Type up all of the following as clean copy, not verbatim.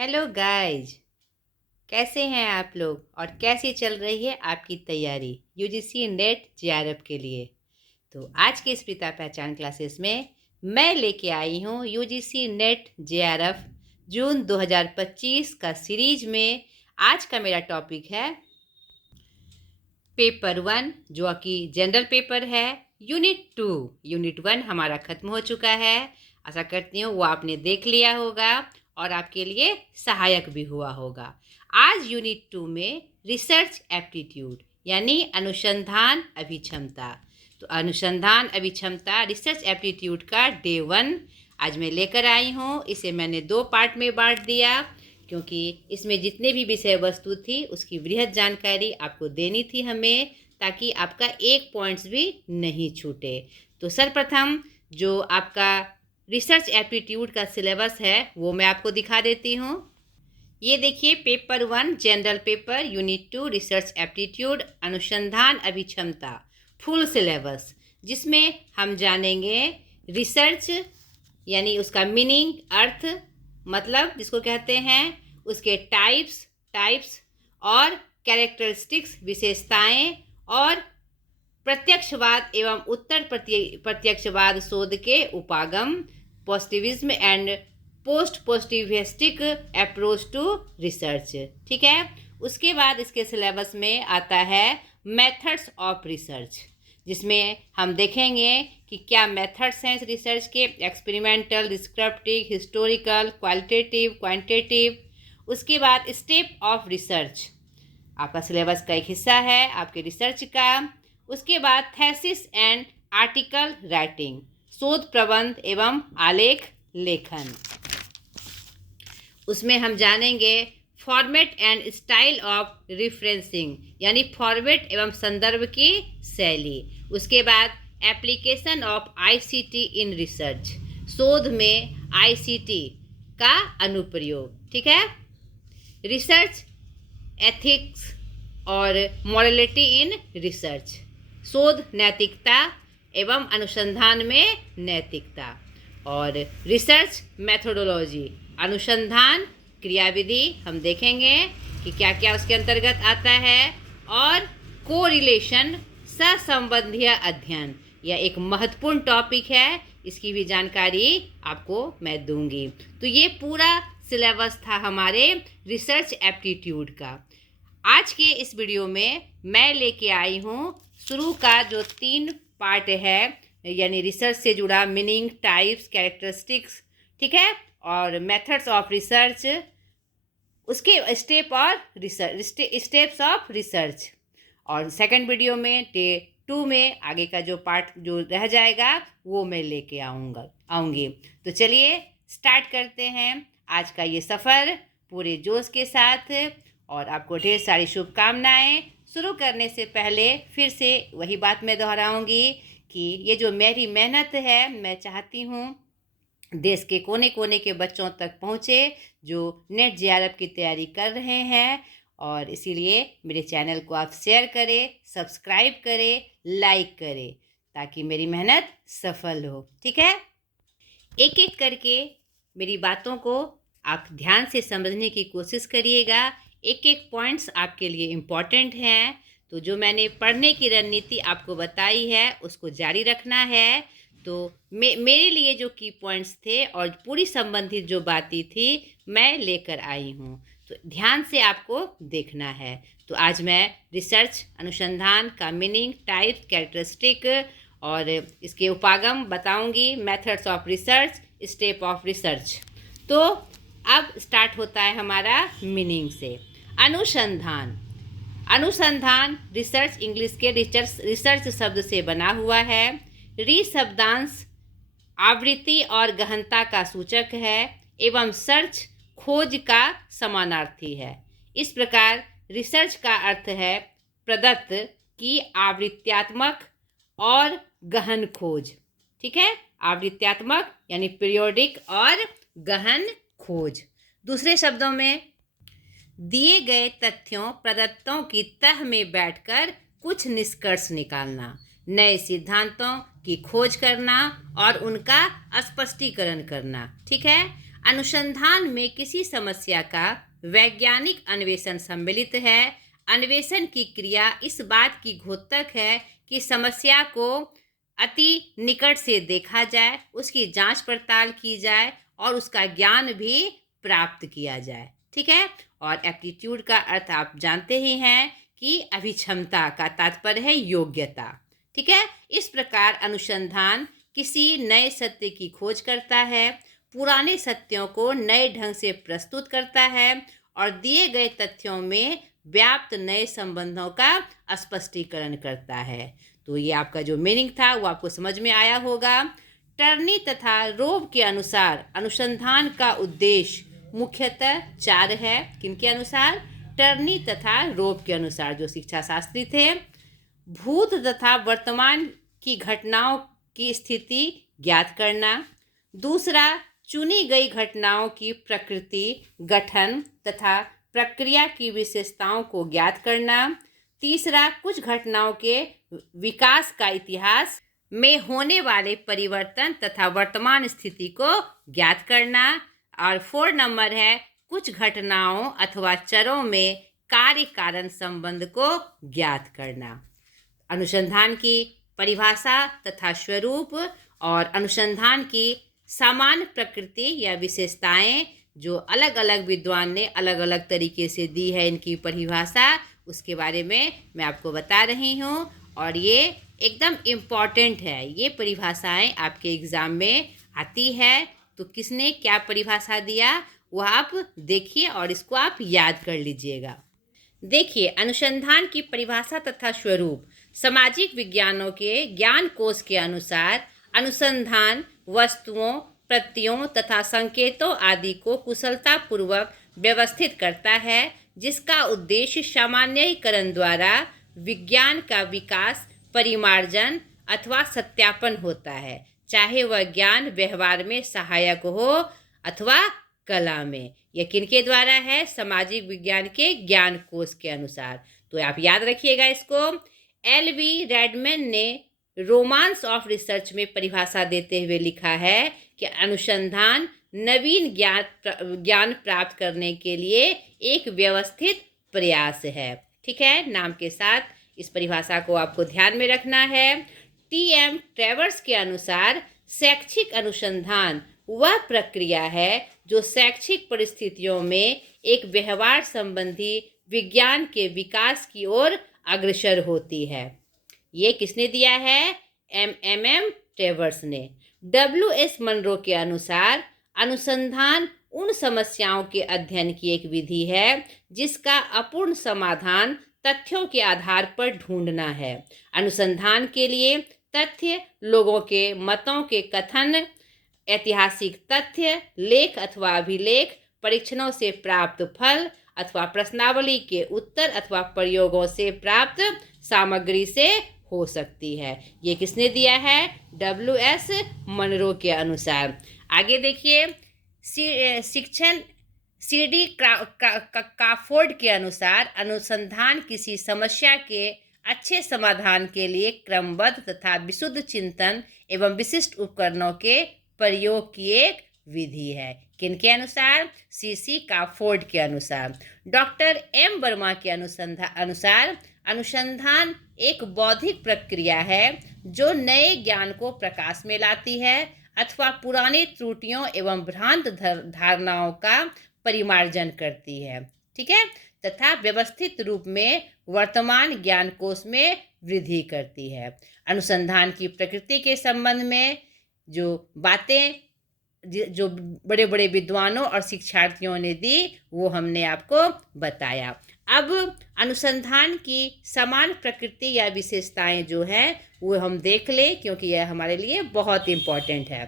Hello guys. कैसे हैं आप लोग और कैसी चल रही है आपकी तैयारी यूजीसी नेट जेआरएफ के लिए। तो आज के इस पिता पहचान क्लासेस में मैं लेके आई हूँ यूजीसी नेट जेआरएफ जून 2025 का सीरीज में। आज का मेरा टॉपिक है पेपर 1 जो कि जनरल पेपर है। यूनिट 1 हमारा ख़त्म हो चुका है। आशा करती हूँ वो आपने देख लिया होगा और आपके लिए सहायक भी हुआ होगा। आज यूनिट 2 में रिसर्च एप्टीट्यूड यानी अनुसंधान अभिक्षमता। तो अनुसंधान अभिक्षमता रिसर्च एप्टीट्यूड का डे 1 आज मैं लेकर आई हूँ। इसे मैंने 2 पार्ट में बांट दिया क्योंकि इसमें जितने भी विषय वस्तु थी उसकी वृहद जानकारी आपको देनी थी हमें, ताकि आपका एक पॉइंट्स भी नहीं छूटे। तो सर्वप्रथम जो आपका रिसर्च एप्टीट्यूड का सिलेबस है वो मैं आपको दिखा देती हूँ। ये देखिए, paper 1 general paper, unit 2 research aptitude अनुसंधान अभिक्षमता, फुल सिलेबस, जिसमें हम जानेंगे रिसर्च यानी उसका मीनिंग, अर्थ, मतलब जिसको कहते हैं, उसके टाइप्स और कैरेक्टरिस्टिक्स, विशेषताएं, और प्रत्यक्षवाद एवं उत्तर प्रत्यक्षवाद शोध के उपागम, positivism and post positivistic approach to research. ठीक है। उसके बाद इसके सिलेबस में आता है मेथड्स ऑफ रिसर्च, जिसमें हम देखेंगे कि क्या मेथड्स हैं रिसर्च के, experimental, descriptive, historical, qualitative, quantitative. उसके बाद स्टेप ऑफ रिसर्च आपका सिलेबस का एक हिस्सा है आपके रिसर्च का। उसके बाद थेसिस एंड आर्टिकल राइटिंग, शोध प्रबंध एवं आलेख लेखन। उसमें हम जानेंगे format and style of referencing यानी फॉर्मेट एवं संदर्भ की शैली। उसके बाद application of ICT in research, शोध में आईसीटी का अनुप्रयोग। ठीक है। रिसर्च एथिक्स और मॉरलिटी इन रिसर्च, शोध नैतिकता एवं अनुसंधान में नैतिकता। और रिसर्च मेथोडोलॉजी, अनुसंधान क्रियाविधि हम देखेंगे कि क्या क्या उसके अंतर्गत आता है। और कोरिलेशन, सहसंबंधीय अध्ययन, यह एक महत्वपूर्ण टॉपिक है, इसकी भी जानकारी आपको मैं दूंगी। तो ये पूरा सिलेबस था हमारे रिसर्च एप्टीट्यूड का। आज के इस वीडियो में मैं लेके आई हूँ शुरू का जो 3 पार्ट है, यानी रिसर्च से जुड़ा मीनिंग, टाइप्स, कैरेक्टरिस्टिक्स, ठीक है, और मेथड्स ऑफ रिसर्च, उसके स्टेप्स ऑफ रिसर्च। और सेकंड वीडियो में डे 2 में आगे का जो पार्ट जो रह जाएगा वो मैं लेके आऊँगी। तो चलिए स्टार्ट करते हैं आज का ये सफ़र पूरे जोश के साथ, और आपको ढेर सारी शुभकामनाएं। शुरू करने से पहले फिर से वही बात मैं दोहराऊंगी कि ये जो मेरी मेहनत है, मैं चाहती हूँ देश के कोने कोने के बच्चों तक पहुँचे जो नेट जेआरएफ की तैयारी कर रहे हैं। और इसीलिए मेरे चैनल को आप शेयर करें, सब्सक्राइब करें, लाइक करें, ताकि मेरी मेहनत सफल हो। ठीक है। एक एक करके मेरी बातों को आप ध्यान से समझने की कोशिश करिएगा। एक एक पॉइंट्स आपके लिए इम्पॉर्टेंट हैं। तो जो मैंने पढ़ने की रणनीति आपको बताई है उसको जारी रखना है। तो मेरे लिए जो की पॉइंट्स थे और पूरी संबंधित जो बातें थी मैं लेकर आई हूँ, तो ध्यान से आपको देखना है। तो आज मैं रिसर्च अनुसंधान का मीनिंग, टाइप्स, कैरेक्टरिस्टिक और इसके उपागम बताऊंगी, methods of research, step of research. तो अब स्टार्ट होता है हमारा मीनिंग से। अनुसंधान रिसर्च इंग्लिश के रिसर्च शब्द से बना हुआ है। री शब्दांश आवृत्ति और गहनता का सूचक है एवं सर्च खोज का समानार्थी है। इस प्रकार रिसर्च का अर्थ है प्रदत्त की आवृत्त्यात्मक और गहन खोज। ठीक है। आवृत्त्यात्मक यानी पीरियोडिक और गहन खोज। दूसरे शब्दों में दिए गए तथ्यों प्रदत्तों की तह में बैठकर कुछ निष्कर्ष निकालना, नए सिद्धांतों की खोज करना और उनका स्पष्टीकरण करना। ठीक है। अनुसंधान में किसी समस्या का वैज्ञानिक अन्वेषण सम्मिलित है। अन्वेषण की क्रिया इस बात की द्योतक है कि समस्या को अति निकट से देखा जाए, उसकी जांच पड़ताल की जाए और उसका ज्ञान भी प्राप्त किया जाए। ठीक है। और एप्टीट्यूड का अर्थ आप जानते ही हैं कि अभिक्षमता का तात्पर्य है योग्यता। ठीक है। इस प्रकार अनुसंधान किसी नए सत्य की खोज करता है, पुराने सत्यों को नए ढंग से प्रस्तुत करता है और दिए गए तथ्यों में व्याप्त नए संबंधों का स्पष्टीकरण करता है। तो ये आपका जो मीनिंग था वो आपको समझ में आया होगा। टर्नी तथा रोब के अनुसार अनुसंधान का उद्देश्य मुख्यतः 4 है। किनके अनुसार? टर्नी तथा रोब के अनुसार, जो शिक्षा शास्त्री थे। भूत तथा वर्तमान की घटनाओं की स्थिति ज्ञात करना। दूसरा, चुनी गई घटनाओं की प्रकृति, गठन तथा प्रक्रिया की विशेषताओं को ज्ञात करना। तीसरा, कुछ घटनाओं के विकास का इतिहास में होने वाले परिवर्तन तथा वर्तमान स्थिति को ज्ञात करना। और 4 नंबर है, कुछ घटनाओं अथवा चरों में कार्य कारण संबंध को ज्ञात करना। अनुसंधान की परिभाषा तथा स्वरूप और अनुसंधान की सामान्य प्रकृति या विशेषताएं जो अलग अलग विद्वान ने अलग अलग तरीके से दी है, इनकी परिभाषा, उसके बारे में मैं आपको बता रही हूँ। और ये एकदम इम्पॉर्टेंट है, ये परिभाषाएं आपके एग्ज़ाम में आती है। तो किसने क्या परिभाषा दिया वह आप देखिए और इसको आप याद कर लीजिएगा। देखिए, अनुसंधान की परिभाषा तथा स्वरूप। सामाजिक विज्ञानों के ज्ञान कोश के अनुसार अनुसंधान वस्तुओं, प्रत्ययों तथा संकेतों आदि को कुशलतापूर्वक व्यवस्थित करता है, जिसका उद्देश्य सामान्यीकरण द्वारा विज्ञान का विकास, परिमार्जन अथवा सत्यापन होता है, चाहे वह ज्ञान व्यवहार में सहायक हो अथवा कला में। यह किनके द्वारा है? सामाजिक विज्ञान के ज्ञान कोश के अनुसार। तो आप याद रखिएगा इसको। एल.वी. रेडमैन ने रोमांस ऑफ रिसर्च में परिभाषा देते हुए लिखा है कि अनुसंधान नवीन ज्ञान प्राप्त करने के लिए एक व्यवस्थित प्रयास है। ठीक है, नाम के साथ इस परिभाषा को आपको ध्यान में रखना है। टी.एम. ट्रेवर्स के अनुसार शैक्षिक अनुसंधान वह प्रक्रिया है जो शैक्षिक परिस्थितियों में एक व्यवहार संबंधी विज्ञान के विकास की ओर अग्रसर होती है। ये किसने दिया है? एम ट्रेवर्स ने। डब्ल्यू.एस. मनरो के अनुसार अनुसंधान उन समस्याओं के अध्ययन की एक विधि है जिसका अपूर्ण समाधान तथ्यों के आधार पर ढूंढना है। अनुसंधान के लिए तथ्य, लोगों के मतों के कथन, ऐतिहासिक तथ्य, लेख अथवा अभिलेख, परीक्षणों से प्राप्त फल अथवा प्रश्नावली के उत्तर अथवा प्रयोगों से प्राप्त सामग्री से हो सकती है। ये किसने दिया है? डब्ल्यू.एस. मनरो के अनुसार। आगे देखिए, शिक्षण सी.डी. क्राफोर्ड के अनुसार अनुसंधान किसी समस्या के अच्छे समाधान के लिए क्रमबद्ध तथा विशुद्ध चिंतन एवं विशिष्ट उपकरणों के प्रयोग की एक विधि है। किनके अनुसार? सी.सी. क्राफोर्ड के अनुसार। Doctor M. वर्मा के अनुसार अनुसंधान एक बौद्धिक प्रक्रिया है जो नए ज्ञान को प्रकाश में लाती है अथवा पुरानी त्रुटियों एवं भ्रांत धारणाओं का परिमार्जन करती है। ठीक है, तथा व्यवस्थित रूप में वर्तमान ज्ञान कोश में वृद्धि करती है। अनुसंधान की प्रकृति के संबंध में जो बातें जो बड़े बड़े विद्वानों और शिक्षार्थियों ने दी वो हमने आपको बताया। अब अनुसंधान की समान प्रकृति या विशेषताएं जो हैं वो हम देख लें, क्योंकि यह हमारे लिए बहुत इम्पोर्टेंट है।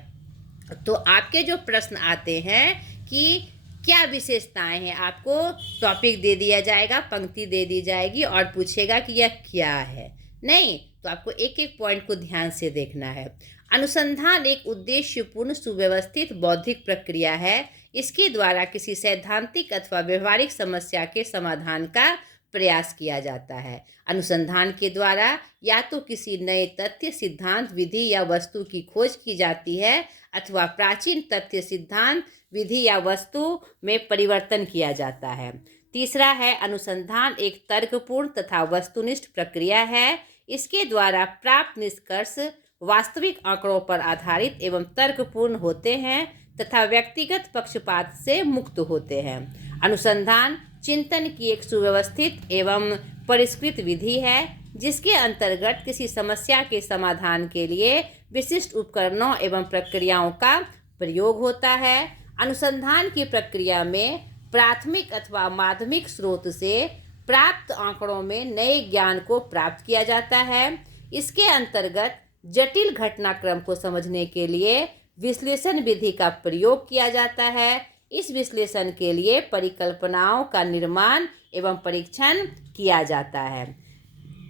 तो आपके जो प्रश्न आते हैं कि क्या विशेषताएं हैं, आपको टॉपिक दे दिया जाएगा, पंक्ति दे दी जाएगी और पूछेगा कि यह क्या है। नहीं, तो आपको एक एक पॉइंट को ध्यान से देखना है। अनुसंधान एक उद्देश्यपूर्ण सुव्यवस्थित बौद्धिक प्रक्रिया है। इसके द्वारा किसी सैद्धांतिक अथवा व्यवहारिक समस्या के समाधान का प्रयास किया जाता है। अनुसंधान के द्वारा या तो किसी नए तथ्य, सिद्धांत, विधि या वस्तु की खोज की जाती है अथवा प्राचीन तथ्य, सिद्धांत, विधि या वस्तु में परिवर्तन किया जाता है। तीसरा है अनुसंधान एक तर्कपूर्ण तथा वस्तुनिष्ठ प्रक्रिया है। इसके द्वारा प्राप्त निष्कर्ष वास्तविक आंकड़ों पर आधारित एवं तर्कपूर्ण होते हैं तथा व्यक्तिगत पक्षपात से मुक्त होते हैं। अनुसंधान चिंतन की एक सुव्यवस्थित एवं परिष्कृत विधि है जिसके अंतर्गत किसी समस्या के समाधान के लिए विशिष्ट उपकरणों एवं प्रक्रियाओं का प्रयोग होता है। अनुसंधान की प्रक्रिया में प्राथमिक अथवा माध्यमिक स्रोत से प्राप्त आंकड़ों में नए ज्ञान को प्राप्त किया जाता है। इसके अंतर्गत जटिल घटनाक्रम को समझने के लिए विश्लेषण विधि का प्रयोग किया जाता है। इस विश्लेषण के लिए परिकल्पनाओं का निर्माण एवं परीक्षण किया जाता है।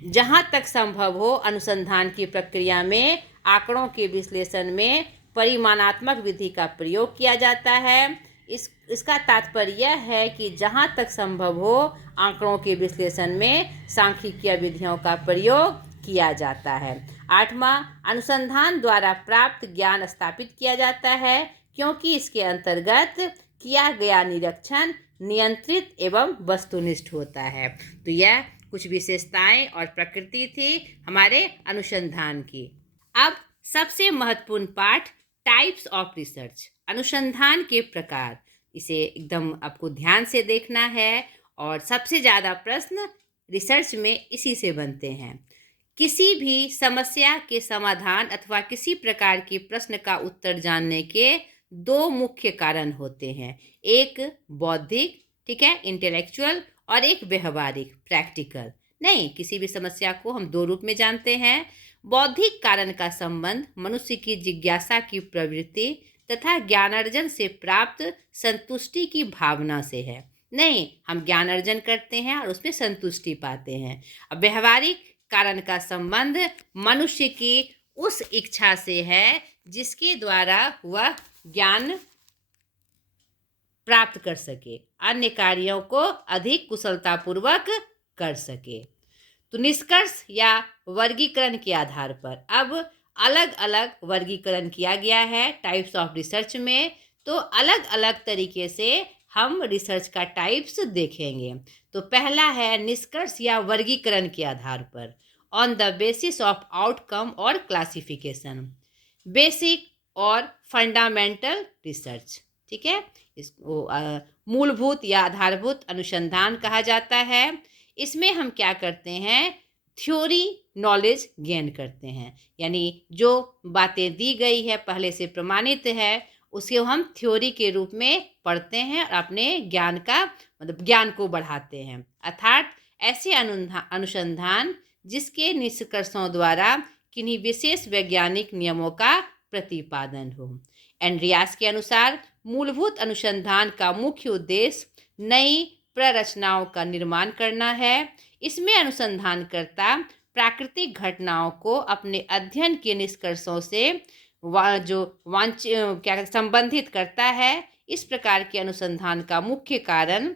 जहाँ तक संभव हो अनुसंधान की प्रक्रिया में आंकड़ों के विश्लेषण में परिमाणात्मक विधि का प्रयोग किया जाता है। इसका तात्पर्य यह है कि जहाँ तक संभव हो आंकड़ों के विश्लेषण में सांख्यिकीय विधियों का प्रयोग किया जाता है। 8वां, अनुसंधान द्वारा प्राप्त ज्ञान स्थापित किया जाता है क्योंकि इसके अंतर्गत किया गया निरीक्षण नियंत्रित एवं वस्तुनिष्ठ होता है। तो यह कुछ विशेषताएं और प्रकृति थी हमारे अनुसंधान की। अब सबसे महत्वपूर्ण पाठ टाइप्स ऑफ रिसर्च, अनुसंधान के प्रकार। इसे एकदम आपको ध्यान से देखना है और सबसे ज़्यादा प्रश्न रिसर्च में इसी से बनते हैं। किसी भी समस्या के समाधान अथवा किसी प्रकार के प्रश्न का उत्तर जानने के दो मुख्य कारण होते हैं, एक बौद्धिक, ठीक है, इंटेलेक्चुअल, और एक व्यवहारिक, प्रैक्टिकल। नहीं, किसी भी समस्या को हम दो रूप में जानते हैं। बौद्धिक कारण का संबंध मनुष्य की जिज्ञासा की प्रवृत्ति तथा ज्ञानार्जन से प्राप्त संतुष्टि की भावना से है। नहीं, हम ज्ञान अर्जन करते हैं और उसमें संतुष्टि पाते हैं। अब व्यवहारिक कारण का संबंध मनुष्य की उस इच्छा से है जिसके द्वारा वह ज्ञान प्राप्त कर सके, अन्य कार्यों को अधिक कुशलतापूर्वक कर सके। तो निष्कर्ष या वर्गीकरण के आधार पर अब अलग अलग वर्गीकरण किया गया है टाइप्स ऑफ रिसर्च में। तो अलग अलग तरीके से हम रिसर्च का टाइप्स देखेंगे। तो पहला है निष्कर्ष या वर्गीकरण के आधार पर, on the basis of outcome और क्लासिफिकेशन, बेसिक और फंडामेंटल रिसर्च, ठीक है, इसको मूलभूत या आधारभूत अनुसंधान कहा जाता है। इसमें हम क्या करते हैं, थ्योरी नॉलेज गेन करते हैं, यानी जो बातें दी गई है पहले से प्रमाणित है उसे हम थ्योरी के रूप में पढ़ते हैं और अपने ज्ञान का मतलब ज्ञान को बढ़ाते हैं। अर्थात ऐसे अनुसंधान जिसके निष्कर्षों द्वारा किन्हीं विशेष वैज्ञानिक नियमों का प्रतिपादन हो। एंड्रियास के अनुसार मूलभूत अनुसंधान का मुख्य उद्देश्य नई प्ररचनाओं का निर्माण करना है। इसमें अनुसंधानकर्ता प्राकृतिक घटनाओं को अपने अध्ययन के निष्कर्षों से संबंधित करता है। इस प्रकार के अनुसंधान का मुख्य कारण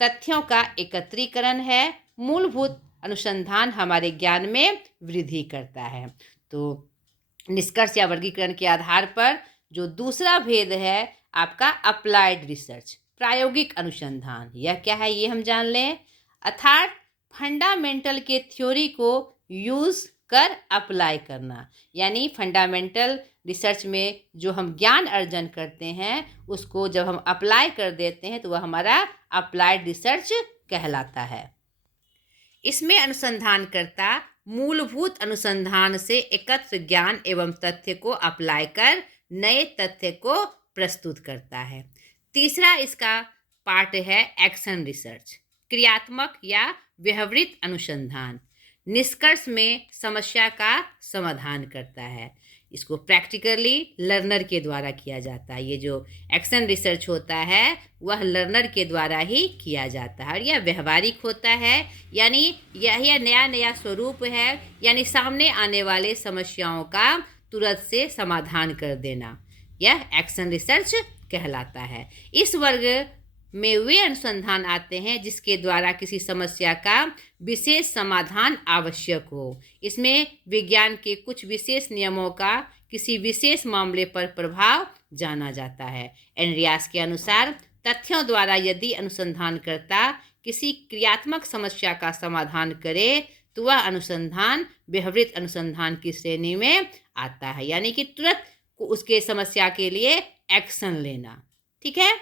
तथ्यों का एकत्रीकरण है। मूलभूत अनुसंधान हमारे ज्ञान में वृद्धि करता है। तो निष्कर्ष या वर्गीकरण के आधार पर जो दूसरा भेद है आपका अप्लाइड रिसर्च, प्रायोगिक अनुसंधान। यह क्या है ये हम जान लें। अर्थात फंडामेंटल के थ्योरी को यूज़ कर अप्लाई करना, यानी फंडामेंटल रिसर्च में जो हम ज्ञान अर्जन करते हैं उसको जब हम अप्लाई कर देते हैं तो वह हमारा अप्लाइड रिसर्च कहलाता है। इसमें अनुसंधानकर्ता मूलभूत अनुसंधान से एकत्र ज्ञान एवं तथ्य को अप्लाई कर नए तथ्य को प्रस्तुत करता है। तीसरा इसका पार्ट है एक्शन रिसर्च, क्रियात्मक या व्यवहारिक अनुसंधान। निष्कर्ष में समस्या का समाधान करता है। इसको प्रैक्टिकली लर्नर के द्वारा किया जाता है। ये जो एक्शन रिसर्च होता है वह लर्नर के द्वारा ही किया जाता है और यह व्यवहारिक होता है, यानी यह नया नया स्वरूप है, यानी सामने आने वाले समस्याओं का तुरंत से समाधान कर देना, यह एक्शन रिसर्च कहलाता है। इस वर्ग में वे अनुसंधान आते हैं जिसके द्वारा किसी समस्या का विशेष समाधान आवश्यक हो। इसमें विज्ञान के कुछ विशेष नियमों का किसी विशेष मामले पर प्रभाव जाना जाता है। एंड्रियास के अनुसार तथ्यों द्वारा यदि अनुसंधानकर्ता किसी क्रियात्मक समस्या का समाधान करे तो वह अनुसंधान व्यवहारिक अनुसंधान की श्रेणी में आता है, यानी कि तुरंत उसके समस्या के लिए एक्शन लेना। ठीक है।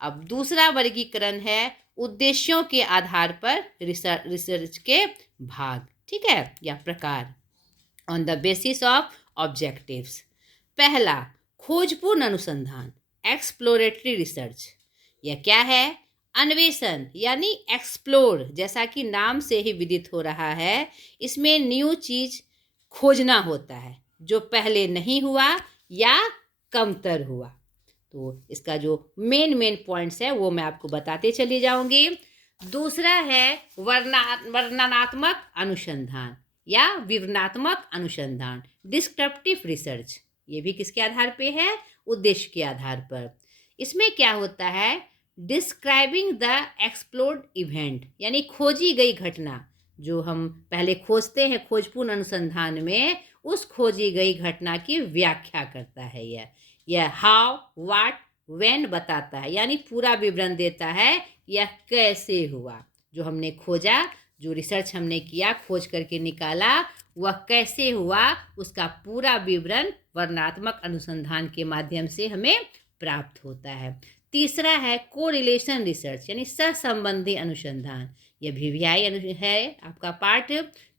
अब दूसरा वर्गीकरण है उद्देश्यों के आधार पर रिसर्च के भाग। ठीक है, या प्रकार, on the basis of objectives. पहला, खोजपूर्ण अनुसंधान, एक्सप्लोरेटरी रिसर्च। यह क्या है? अन्वेषण यानी एक्सप्लोर, जैसा कि नाम से ही विदित हो रहा है, इसमें न्यू चीज खोजना होता है जो पहले नहीं हुआ या कमतर हुआ। तो इसका जो मेन पॉइंट्स है वो मैं आपको बताते चली जाऊंगी। दूसरा है वर्णनात्मक अनुसंधान या विवरणात्मक अनुसंधान, डिस्क्रिप्टिव रिसर्च। ये भी किसके आधार पे है? उद्देश्य के आधार पर। इसमें क्या होता है? डिस्क्राइबिंग द एक्सप्लोर्ड इवेंट, यानी खोजी गई घटना जो हम पहले खोजते हैं खोजपूर्ण अनुसंधान में, उस खोजी गई घटना की व्याख्या करता है। यह हाउ, व्हाट, व्हेन बताता है, यानी पूरा विवरण देता है यह कैसे हुआ। जो हमने खोजा, जो रिसर्च हमने किया, खोज करके निकाला, वह कैसे हुआ, उसका पूरा विवरण वर्णनात्मक अनुसंधान के माध्यम से हमें प्राप्त होता है। तीसरा है कोरिलेशन रिसर्च, यानी सहसंबंधी अनुसंधान। यह वीवीआई है आपका पार्ट,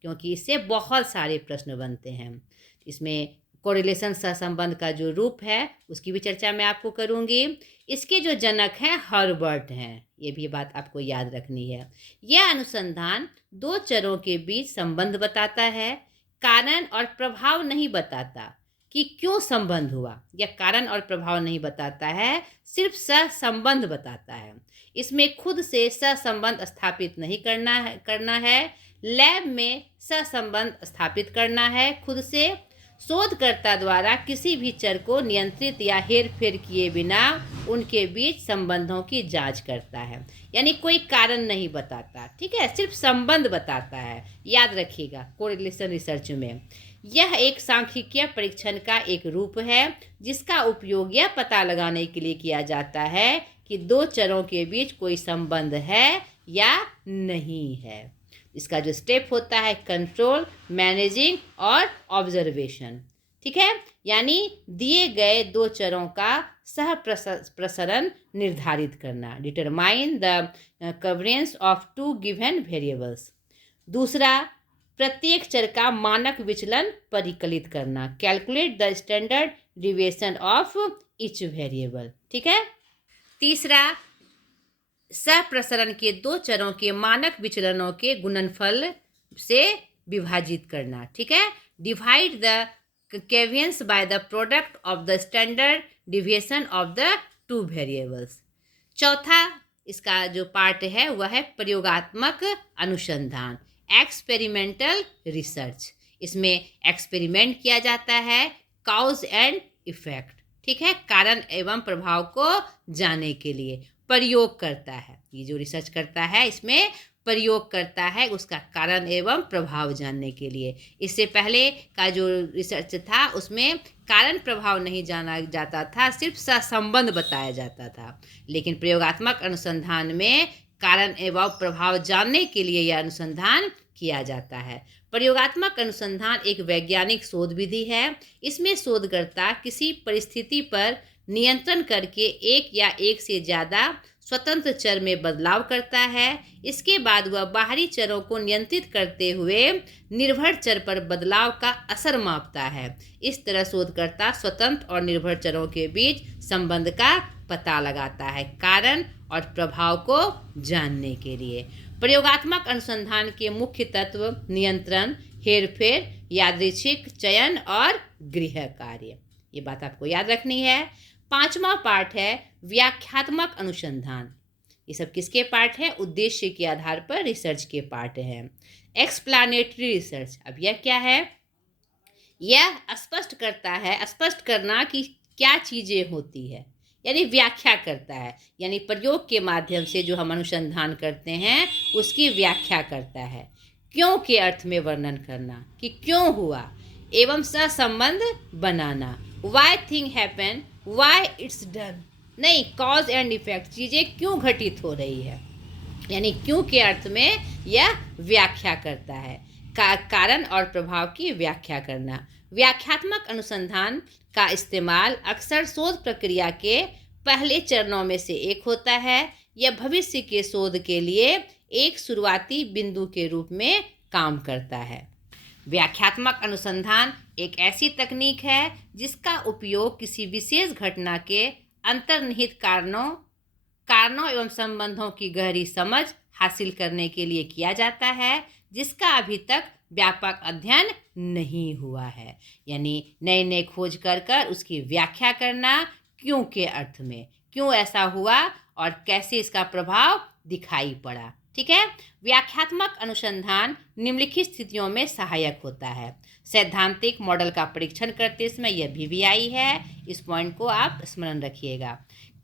क्योंकि इससे बहुत सारे प्रश्न बनते हैं। इसमें कोरिलेशन सहसंबंध का जो रूप है उसकी भी चर्चा मैं आपको करूंगी। इसके जो जनक हैं हर्बर्ट हैं, ये भी बात आपको याद रखनी है। यह अनुसंधान दो चरों के बीच संबंध बताता है, कारण और प्रभाव नहीं बताता कि क्यों संबंध हुआ। यह कारण और प्रभाव नहीं बताता है, सिर्फ सहसंबंध बताता है। इसमें खुद से सहसंबंध स्थापित नहीं करना है, लैब में सहसंबंध स्थापित करना है खुद से। शोधकर्ता द्वारा किसी भी चर को नियंत्रित या हेरफेर किए बिना उनके बीच संबंधों की जांच करता है, यानी कोई कारण नहीं बताता। ठीक है, सिर्फ संबंध बताता है, याद रखिएगा कोरिलेशन रिसर्च में। यह एक सांख्यिकीय परीक्षण का एक रूप है जिसका उपयोग यह पता लगाने के लिए किया जाता है कि दो चरों के बीच कोई संबंध है या नहीं है। इसका जो स्टेप होता है कंट्रोल, मैनेजिंग और ऑब्जर्वेशन। ठीक है, यानी दिए गए दो चरों का सह प्रसरण निर्धारित करना, determine the covariance of two given variables. दूसरा, प्रत्येक चर का मानक विचलन परिकलित करना, calculate the standard deviation of each variable. ठीक है। तीसरा, सहप्रसरण के दो चरों के मानक विचलनों के गुणनफल से विभाजित करना। ठीक है, divide the covariance by the product of the standard deviation of the two variables. चौथा इसका जो पार्ट है वह है प्रयोगात्मक अनुसंधान, एक्सपेरिमेंटल रिसर्च। इसमें एक्सपेरिमेंट किया जाता है, कॉज एंड इफेक्ट। ठीक है, कारण एवं प्रभाव को जानने के लिए प्रयोग करता है। ये जो रिसर्च करता है इसमें प्रयोग करता है उसका कारण एवं प्रभाव जानने के लिए। इससे पहले का जो रिसर्च था उसमें कारण प्रभाव नहीं जाना जाता था, सिर्फ सहसंबंध बताया जाता था। लेकिन प्रयोगात्मक अनुसंधान में कारण एवं प्रभाव जानने के लिए यह अनुसंधान किया जाता है। प्रयोगात्मक अनुसंधान एक वैज्ञानिक शोध विधि है। इसमें शोधकर्ता किसी परिस्थिति पर नियंत्रण करके एक या एक से ज़्यादा स्वतंत्र चर में बदलाव करता है। इसके बाद वह बाहरी चरों को नियंत्रित करते हुए निर्भर चर पर बदलाव का असर मापता है। इस तरह शोधकर्ता स्वतंत्र और निर्भर चरों के बीच संबंध का पता लगाता है कारण और प्रभाव को जानने के लिए। प्रयोगात्मक अनुसंधान के मुख्य तत्व नियंत्रण, हेरफेर, यादृच्छिक चयन और गृह कार्य। ये बात आपको याद रखनी है। पांचवा पार्ट है व्याख्यात्मक अनुसंधान। ये सब किसके पार्ट है? उद्देश्य के आधार पर रिसर्च के पार्ट है। एक्सप्लानेटरी रिसर्च, अब यह क्या है? यह स्पष्ट करता है, स्पष्ट करना कि क्या चीज़ें होती है, यानी व्याख्या करता है, यानी प्रयोग के माध्यम से जो हम अनुसंधान करते हैं उसकी व्याख्या करता है। क्यों के अर्थ में वर्णन करना कि क्यों हुआ एवं सहसंबंध बनाना। Why thing happen, why it's done, नहीं कॉज एंड इफेक्ट, चीज़ें क्यों घटित हो रही है, यानी क्यों के अर्थ में यह व्याख्या करता है। कारण और प्रभाव की व्याख्या करना। व्याख्यात्मक अनुसंधान का इस्तेमाल अक्सर शोध प्रक्रिया के पहले चरणों में से एक होता है। यह भविष्य के शोध के लिए एक शुरुआती बिंदु के रूप में काम करता है। व्याख्यात्मक अनुसंधान एक ऐसी तकनीक है जिसका उपयोग किसी विशेष घटना के अंतर्निहित कारणों एवं संबंधों की गहरी समझ हासिल करने के लिए किया जाता है, जिसका अभी तक व्यापक अध्ययन नहीं हुआ है। यानी नए नए खोज कर उसकी व्याख्या करना, क्यों के अर्थ में, क्यों ऐसा हुआ और कैसे इसका प्रभाव दिखाई पड़ा। ठीक है। व्याख्यात्मक अनुसंधान निम्नलिखित स्थितियों में सहायक होता है। सैद्धांतिक मॉडल का परीक्षण करते समय यह VVI है, इस पॉइंट को आप स्मरण रखिएगा।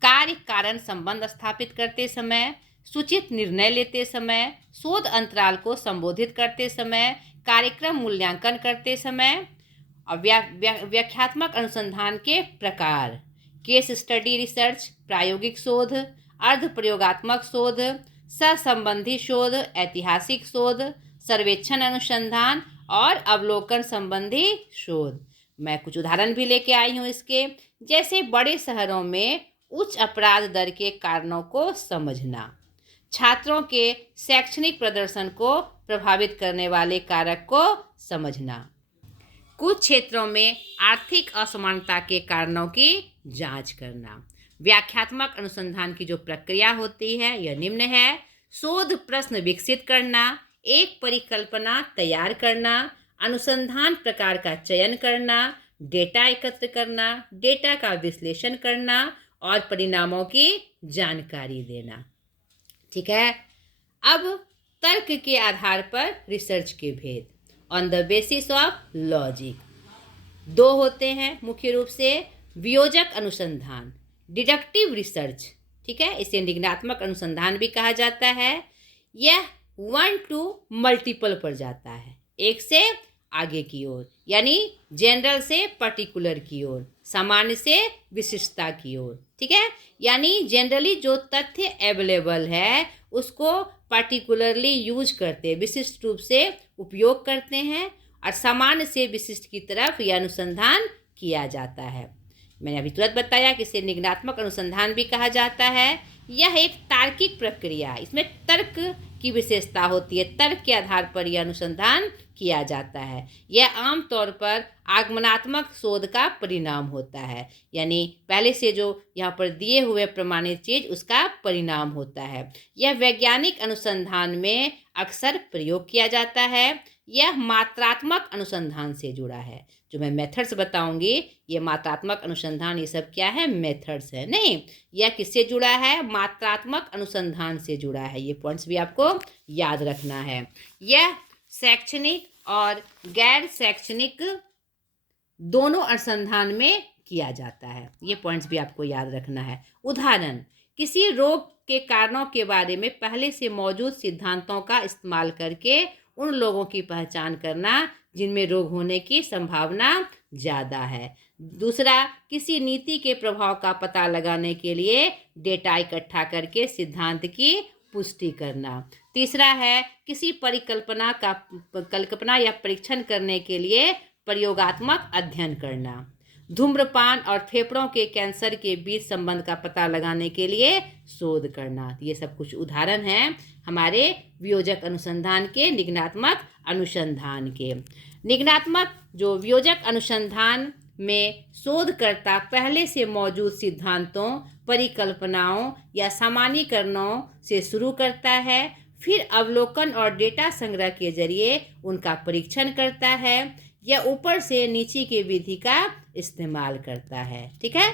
कार्य कारण संबंध स्थापित करते समय, सूचित निर्णय लेते समय, शोध अंतराल को संबोधित करते समय, कार्यक्रम मूल्यांकन करते समय। और व्याख्यात्मक अनुसंधान के प्रकार: केस स्टडी रिसर्च, प्रायोगिक शोध, अर्ध प्रयोगात्मक शोध, सहसंबंधी शोध, ऐतिहासिक शोध, सर्वेक्षण अनुसंधान और अवलोकन संबंधी शोध। मैं कुछ उदाहरण भी लेके आई हूँ इसके, जैसे बड़े शहरों में उच्च अपराध दर के कारणों को समझना, छात्रों के शैक्षणिक प्रदर्शन को प्रभावित करने वाले कारक को समझना, कुछ क्षेत्रों में आर्थिक असमानता के कारणों की जांच करना। व्याख्यात्मक अनुसंधान की जो प्रक्रिया होती है यह निम्न है: शोध प्रश्न विकसित करना, एक परिकल्पना तैयार करना, अनुसंधान प्रकार का चयन करना, डेटा एकत्र करना, डेटा का विश्लेषण करना और परिणामों की जानकारी देना। ठीक है। अब तर्क के आधार पर रिसर्च के भेद, on the basis of logic, दो होते हैं मुख्य रूप से। वियोजक अनुसंधान, डिडक्टिव रिसर्च, ठीक है, इसे निगमनात्मक अनुसंधान भी कहा जाता है। यह 1 to मल्टीपल पर जाता है, एक से आगे की ओर, यानी जनरल से पर्टिकुलर की ओर, सामान्य से विशिष्टता की ओर। ठीक है। यानी जनरली जो तथ्य अवेलेबल है उसको पर्टिकुलरली यूज करते, विशिष्ट रूप से उपयोग करते हैं, और सामान्य से विशिष्ट की तरफ यह अनुसंधान किया जाता है। मैंने अभी तुरंत बताया कि इसे निगमनात्मक अनुसंधान भी कहा जाता है। यह एक तार्किक प्रक्रिया, इसमें तर्क की विशेषता होती है, तर्क के आधार पर यह अनुसंधान किया जाता है। यह आमतौर पर आगमनात्मक शोध का परिणाम होता है, यानी पहले से जो यहाँ पर दिए हुए प्रमाणित चीज उसका परिणाम होता है। यह वैज्ञानिक अनुसंधान में अक्सर प्रयोग किया जाता है। यह मात्रात्मक अनुसंधान से जुड़ा है। जो मैं मेथड्स बताऊंगी, ये मात्रात्मक अनुसंधान, ये सब क्या है, मेथड्स है। नहीं, यह किससे जुड़ा है, मात्रात्मक अनुसंधान से जुड़ा है। ये पॉइंट्स भी आपको याद रखना है। यह शैक्षणिक और गैर शैक्षणिक दोनों अनुसंधान में किया जाता है। ये पॉइंट्स भी आपको याद रखना है। उदाहरण: किसी रोग के कारणों के बारे में पहले से मौजूद सिद्धांतों का इस्तेमाल करके उन लोगों की पहचान करना जिनमें रोग होने की संभावना ज़्यादा है। दूसरा, किसी नीति के प्रभाव का पता लगाने के लिए डेटा इकट्ठा करके सिद्धांत की पुष्टि करना। तीसरा है किसी कल्पना या परीक्षण करने के लिए प्रयोगात्मक अध्ययन करना। धूम्रपान और फेफड़ों के कैंसर के बीच संबंध का पता लगाने के लिए शोध करना। ये सब कुछ उदाहरण हैं हमारे वियोजक अनुसंधान के, निगमनात्मक अनुसंधान के। निगमनात्मक जो वियोजक अनुसंधान में शोधकर्ता पहले से मौजूद सिद्धांतों, परिकल्पनाओं या सामान्यीकरणों से शुरू करता है, फिर अवलोकन और डेटा संग्रह के जरिए उनका परीक्षण करता है या ऊपर से नीचे की विधि का इस्तेमाल करता है। ठीक है।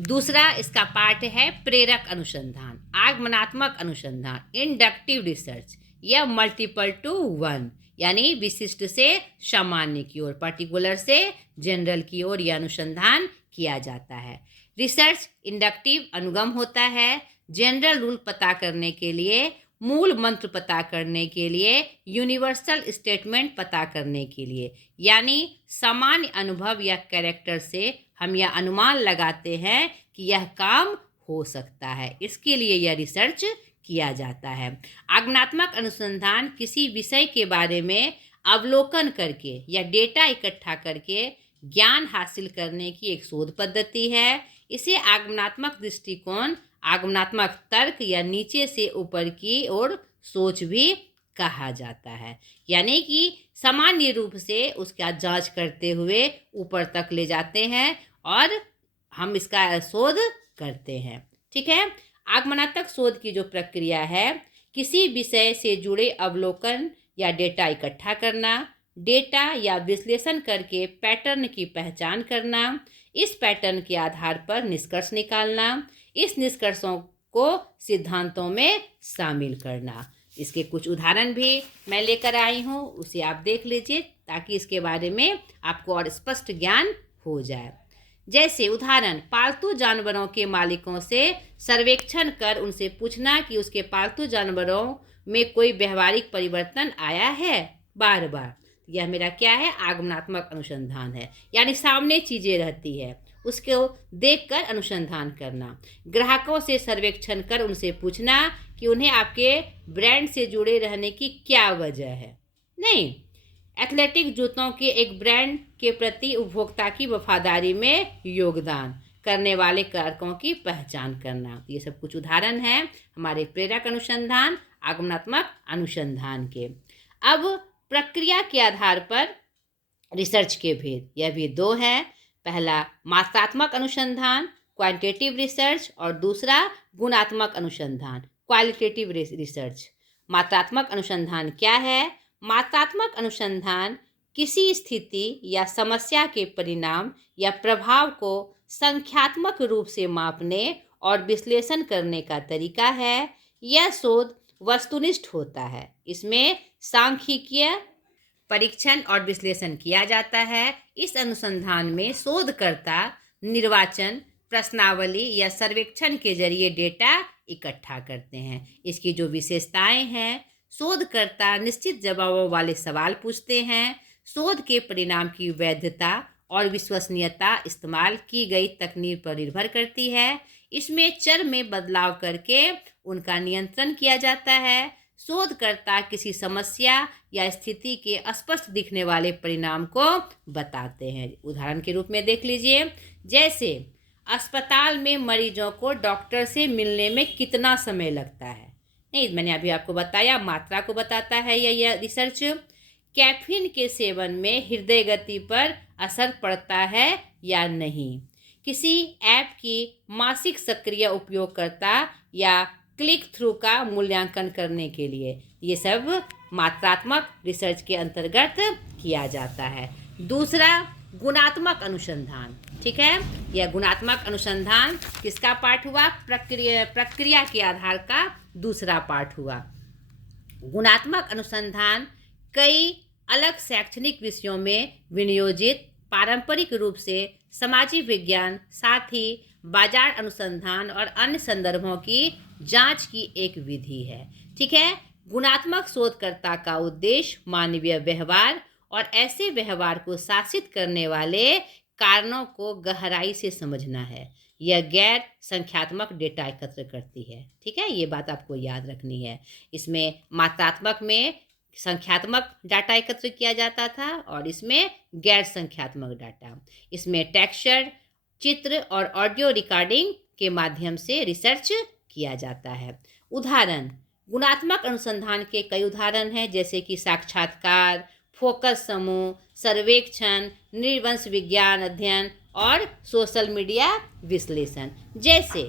दूसरा इसका पार्ट है प्रेरक अनुसंधान, आगमनात्मक अनुसंधान, इंडक्टिव रिसर्च। यह मल्टीपल टू वन, यानी विशिष्ट से सामान्य की ओर, पर्टिकुलर से जनरल की ओर यह अनुसंधान किया जाता है। रिसर्च इंडक्टिव अनुगम होता है। जनरल रूल पता करने के लिए मूल मंत्र पता करने के लिए, यूनिवर्सल स्टेटमेंट पता करने के लिए। यानी सामान्य अनुभव या कैरेक्टर से हम यह अनुमान लगाते हैं कि यह काम हो सकता है। इसके लिए यह रिसर्च किया जाता है। आगमनात्मक अनुसंधान किसी विषय के बारे में अवलोकन करके या डेटा इकट्ठा करके ज्ञान हासिल करने की एक शोध पद्धति है। इसे आगमनात्मक दृष्टिकोण, आगमनात्मक तर्क या नीचे से ऊपर की ओर सोच भी कहा जाता है। यानी कि सामान्य रूप से उसका जांच करते हुए ऊपर तक ले जाते हैं और हम इसका शोध करते हैं। ठीक है। आगमनात्मक शोध की जो प्रक्रिया है, किसी विषय से जुड़े अवलोकन या डेटा इकट्ठा करना, डेटा या विश्लेषण करके पैटर्न की पहचान करना, इस पैटर्न के आधार पर निष्कर्ष निकालना, इस निष्कर्षों को सिद्धांतों में शामिल करना। इसके कुछ उदाहरण भी मैं लेकर आई हूँ, उसे आप देख लीजिए ताकि इसके बारे में आपको और स्पष्ट ज्ञान हो जाए। जैसे उदाहरण, पालतू जानवरों के मालिकों से सर्वेक्षण कर उनसे पूछना कि उसके पालतू जानवरों में कोई व्यवहारिक परिवर्तन आया है बार बार। यह मेरा क्या है? आगमनात्मक अनुसंधान है। यानी सामने चीज़ें रहती है, उसको देखकर अनुसंधान करना। ग्राहकों से सर्वेक्षण कर उनसे पूछना कि उन्हें आपके ब्रांड से जुड़े रहने की क्या वजह है। नहीं, एथलेटिक जूतों के एक ब्रांड के प्रति उपभोक्ता की वफादारी में योगदान करने वाले कारकों की पहचान करना। ये सब कुछ उदाहरण हैं हमारे प्रेरक अनुसंधान, आगमनात्मक अनुसंधान के। अब प्रक्रिया के आधार पर रिसर्च के भेद, यह भी दो हैं। पहला मात्रात्मक अनुसंधान, क्वांटिटेटिव रिसर्च, और दूसरा गुणात्मक अनुसंधान, क्वालिटेटिव रिसर्च। मात्रात्मक अनुसंधान क्या है? मात्रात्मक अनुसंधान किसी स्थिति या समस्या के परिणाम या प्रभाव को संख्यात्मक रूप से मापने और विश्लेषण करने का तरीका है। यह शोध वस्तुनिष्ठ होता है। इसमें सांख्यिकीय परीक्षण और विश्लेषण किया जाता है। इस अनुसंधान में शोधकर्ता निर्वाचन, प्रश्नावली या सर्वेक्षण के जरिए डेटा इकट्ठा करते हैं। इसकी जो विशेषताएं हैं, शोधकर्ता निश्चित जवाबों वाले सवाल पूछते हैं। शोध के परिणाम की वैधता और विश्वसनीयता इस्तेमाल की गई तकनीक पर निर्भर करती है। इसमें चर में बदलाव करके उनका नियंत्रण किया जाता है। शोधकर्ता किसी समस्या या स्थिति के स्पष्ट दिखने वाले परिणाम को बताते हैं। उदाहरण के रूप में देख लीजिए, जैसे अस्पताल में मरीजों को डॉक्टर से मिलने में कितना समय लगता है। नहीं, मैंने अभी आपको बताया, मात्रा को बताता है यह रिसर्च। कैफीन के सेवन में हृदय गति पर असर पड़ता है या नहीं। किसी ऐप की मासिक सक्रिय उपयोगकर्ता या क्लिक थ्रू का मूल्यांकन करने के लिए, ये सब मात्रात्मक रिसर्च के अंतर्गत किया जाता है। दूसरा गुणात्मक अनुसंधान। ठीक है, यह गुणात्मक अनुसंधान किसका पार्ट हुआ? प्रक्रिया के आधार का दूसरा पार्ट हुआ। गुणात्मक अनुसंधान कई अलग शैक्षणिक विषयों में विनियोजित पारंपरिक रूप से सामाजिक विज्ञान, साथ ही बाजार अनुसंधान और अन्य संदर्भों की जांच की एक विधि है। ठीक है, गुणात्मक शोधकर्ता का उद्देश्य मानवीय व्यवहार और ऐसे व्यवहार को शासित करने वाले कारणों को गहराई से समझना है। यह गैर संख्यात्मक डेटा एकत्र करती है। ठीक है, ये बात आपको याद रखनी है। इसमें मात्रात्मक में संख्यात्मक डाटा एकत्र किया जाता था और इसमें गैर संख्यात्मक डाटा। इसमें टेक्सचर, चित्र और ऑडियो रिकॉर्डिंग के माध्यम से रिसर्च किया जाता है। उदाहरण, गुणात्मक अनुसंधान के कई उदाहरण हैं, जैसे कि साक्षात्कार, फोकस समूह, सर्वेक्षण, नृवंश विज्ञान अध्ययन और सोशल मीडिया विश्लेषण। जैसे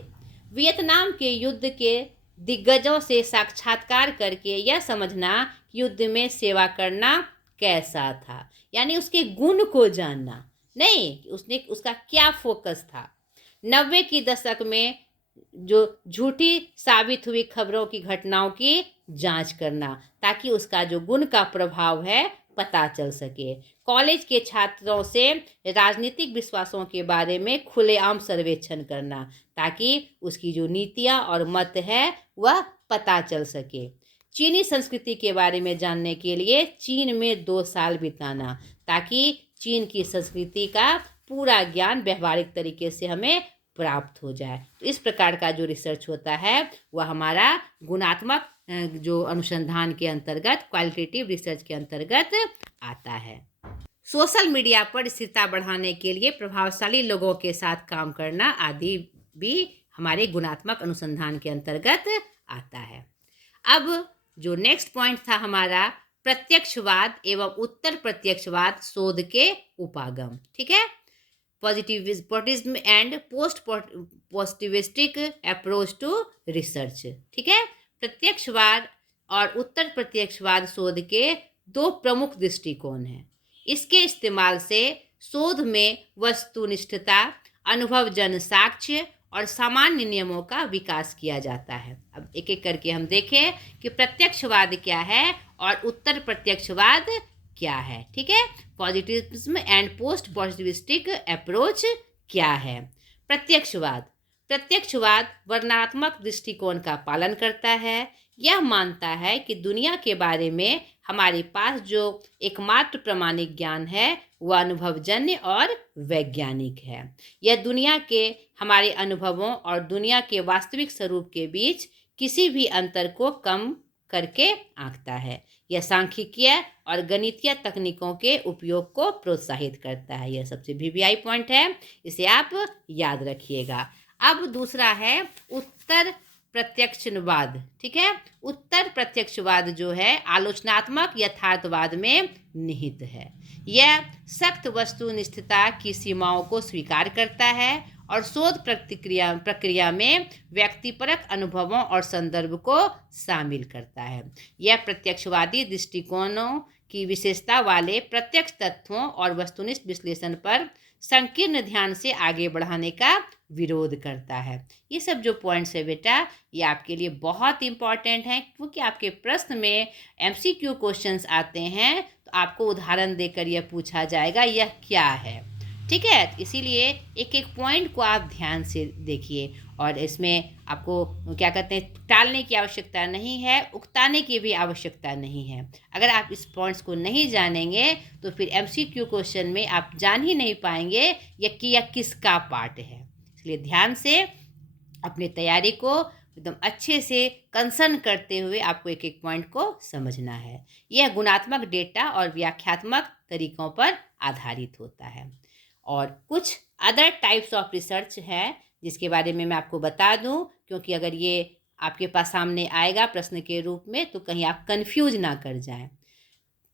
वियतनाम के युद्ध के दिग्गजों से साक्षात्कार करके यह समझना कि युद्ध में सेवा करना कैसा था, यानी उसके गुण को जानना, नहीं उसका क्या फोकस था। 90 की दशक में जो झूठी साबित हुई खबरों की घटनाओं की जांच करना, ताकि उसका जो गुण का प्रभाव है पता चल सके। कॉलेज के छात्रों से राजनीतिक विश्वासों के बारे में खुलेआम सर्वेक्षण करना, ताकि उसकी जो नीतियां और मत है वह पता चल सके। चीनी संस्कृति के बारे में जानने के लिए चीन में 2 साल बिताना, ताकि चीन की संस्कृति का पूरा ज्ञान व्यवहारिक तरीके से हमें प्राप्त हो जाए। तो इस प्रकार का जो रिसर्च होता है वह हमारा गुणात्मक जो अनुसंधान के अंतर्गत, क्वालिटेटिव रिसर्च के अंतर्गत आता है। सोशल मीडिया पर स्थिरता बढ़ाने के लिए प्रभावशाली लोगों के साथ काम करना आदि भी हमारे गुणात्मक अनुसंधान के अंतर्गत आता है। अब जो नेक्स्ट पॉइंट था हमारा, प्रत्यक्षवाद एवं उत्तर प्रत्यक्षवाद शोध के उपागम। ठीक है, positivism and post positivistic approach to research. ठीक है, प्रत्यक्षवाद और उत्तर प्रत्यक्षवाद शोध के 2 प्रमुख दृष्टिकोण हैं। इसके इस्तेमाल से शोध में वस्तुनिष्ठता, अनुभवजन्य साक्ष्य और सामान्य नियमों का विकास किया जाता है। अब एक एक करके हम देखें कि प्रत्यक्षवाद क्या है और उत्तर प्रत्यक्षवाद क्या है। ठीक है, positivism and post positivistic approach क्या है। प्रत्यक्षवाद वर्णनात्मक दृष्टिकोण का पालन करता है। यह मानता है कि दुनिया के बारे में हमारे पास जो एकमात्र प्रमाणिक ज्ञान है वह अनुभवजन्य और वैज्ञानिक है। यह दुनिया के हमारे अनुभवों और दुनिया के वास्तविक स्वरूप के बीच किसी भी अंतर को कम करके आंकता है। यह सांख्यिकीय और गणितीय तकनीकों के उपयोग को प्रोत्साहित करता है। यह सबसे वीवीआई पॉइंट है, इसे आप याद रखिएगा। अब दूसरा है उत्तर प्रत्यक्षवाद। ठीक है, उत्तर प्रत्यक्षवाद जो है आलोचनात्मक यथार्थवाद में निहित है। यह सख्त वस्तुनिष्ठता की सीमाओं को स्वीकार करता है और शोध प्रक्रिया में व्यक्तिपरक अनुभवों और संदर्भ को शामिल करता है। यह प्रत्यक्षवादी दृष्टिकोणों की विशेषता वाले प्रत्यक्ष तथ्यों और वस्तुनिष्ठ विश्लेषण पर संकीर्ण ध्यान से आगे बढ़ाने का विरोध करता है। ये सब जो पॉइंट्स है बेटा, ये आपके लिए बहुत इंपॉर्टेंट हैं, क्योंकि आपके प्रश्न में एमसीक्यू क्वेश्चंस आते हैं तो आपको उदाहरण देकर यह पूछा जाएगा यह क्या है। ठीक है, इसीलिए एक एक पॉइंट को आप ध्यान से देखिए और इसमें आपको क्या कहते हैं, टालने की आवश्यकता नहीं है, उकताने की भी आवश्यकता नहीं है। अगर आप इस पॉइंट्स को नहीं जानेंगे तो फिर एमसीक्यू क्वेश्चन में आप जान ही नहीं पाएंगे यह किसका पार्ट है। इसलिए ध्यान से अपनी तैयारी को एकदम अच्छे से कंसर्न करते हुए आपको एक एक पॉइंट को समझना है। यह गुणात्मक डेटा और व्याख्यात्मक तरीकों पर आधारित होता है। और कुछ अदर टाइप्स ऑफ रिसर्च है जिसके बारे में मैं आपको बता दूं, क्योंकि अगर ये आपके पास सामने आएगा प्रश्न के रूप में तो कहीं आप कंफ्यूज ना कर जाएं।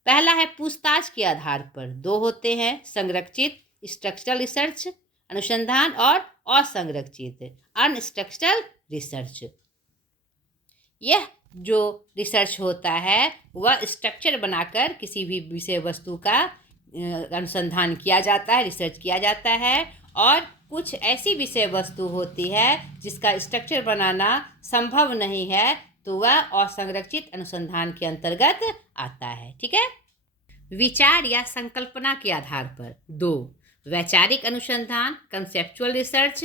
पहला है पूछताछ के आधार पर। 2 होते हैं, संरक्षित स्ट्रक्चरल रिसर्च अनुसंधान और असंरक्षित अनस्ट्रक्चरल रिसर्च। यह जो रिसर्च होता है वह स्ट्रक्चर बनाकर किसी भी विषय वस्तु का अनुसंधान किया जाता है, रिसर्च किया जाता है। और कुछ ऐसी विषय वस्तु होती है जिसका स्ट्रक्चर बनाना संभव नहीं है तो वह असंरक्षित अनुसंधान के अंतर्गत आता है। ठीक है, विचार या संकल्पना के आधार पर। 2, वैचारिक अनुसंधान कंसेप्चुअल रिसर्च।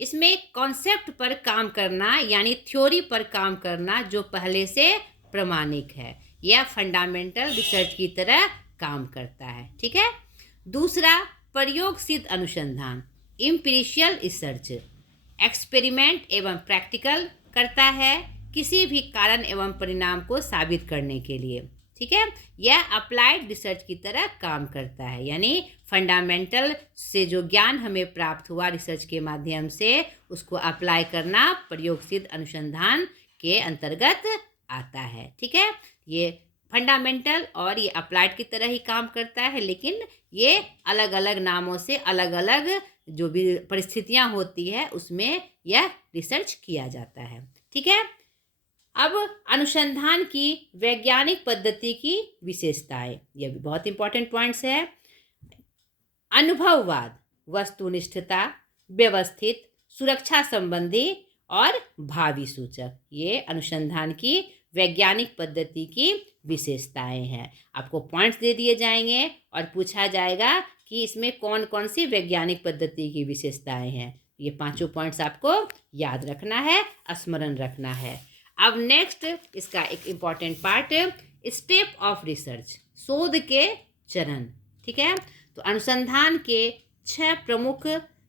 इसमें कॉन्सेप्ट पर काम करना यानी थ्योरी पर काम करना जो पहले से प्रमाणिक है। यह फंडामेंटल रिसर्च की तरह काम करता है। ठीक है, दूसरा प्रयोग सिद्ध अनुसंधान इम्पीरिशियल रिसर्च एक्सपेरिमेंट एवं प्रैक्टिकल करता है किसी भी कारण एवं परिणाम को साबित करने के लिए। ठीक है, यह अप्लाइड रिसर्च की तरह काम करता है, यानी फंडामेंटल से जो ज्ञान हमें प्राप्त हुआ रिसर्च के माध्यम से उसको अप्लाई करना प्रयोग सिद्ध अनुसंधान के अंतर्गत आता है। ठीक है, ये फंडामेंटल और ये अप्लाइड की तरह ही काम करता है, लेकिन ये अलग अलग नामों से अलग अलग जो भी परिस्थितियां होती है उसमें यह रिसर्च किया जाता है। ठीक है, अब अनुसंधान की वैज्ञानिक पद्धति की विशेषताएं, यह भी बहुत इंपॉर्टेंट पॉइंट्स है। अनुभववाद वस्तुनिष्ठता, व्यवस्थित, सुरक्षा संबंधी और भावी सूचक, ये अनुसंधान की वैज्ञानिक पद्धति की विशेषताएं हैं। आपको पॉइंट्स दे दिए जाएंगे और पूछा जाएगा कि इसमें कौन कौन सी वैज्ञानिक पद्धति की विशेषताएं हैं। ये 5 पॉइंट्स आपको याद रखना है, स्मरण रखना है। अब नेक्स्ट इसका एक important part, step of research, शोध के चरण। ठीक है, तो अनुसंधान के 6 प्रमुख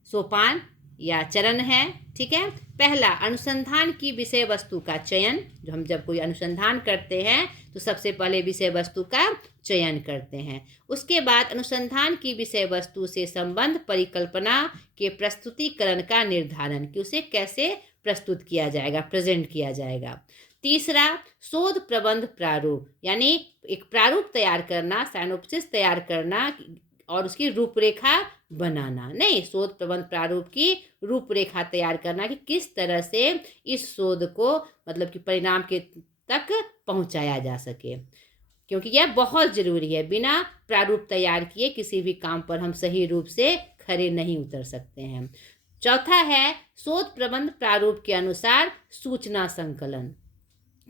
सोपान या चरण हैं। ठीक है, पहला, अनुसंधान की विषय वस्तु का चयन। जो हम जब कोई अनुसंधान करते हैं तो सबसे पहले विषय वस्तु का चयन करते हैं। उसके बाद अनुसंधान की विषय वस्तु से संबंध परिकल्पना के प्रस्तुतिकरण का निर्धारण, कि उसे कैसे प्रस्तुत किया जाएगा, प्रेजेंट किया जाएगा। तीसरा, शोध प्रबंध प्रारूप, यानी एक प्रारूप तैयार करना, साइनोप्सिस तैयार करना और उसकी रूपरेखा बनाना। नहीं, शोध प्रबंध प्रारूप की रूपरेखा तैयार करना कि किस तरह से इस शोध को मतलब कि परिणाम के तक पहुंचाया जा सके, क्योंकि यह बहुत जरूरी है। बिना प्रारूप तैयार किए किसी भी काम पर हम सही रूप से खरे नहीं उतर सकते हैं। चौथा है, शोध प्रबंध प्रारूप के अनुसार सूचना संकलन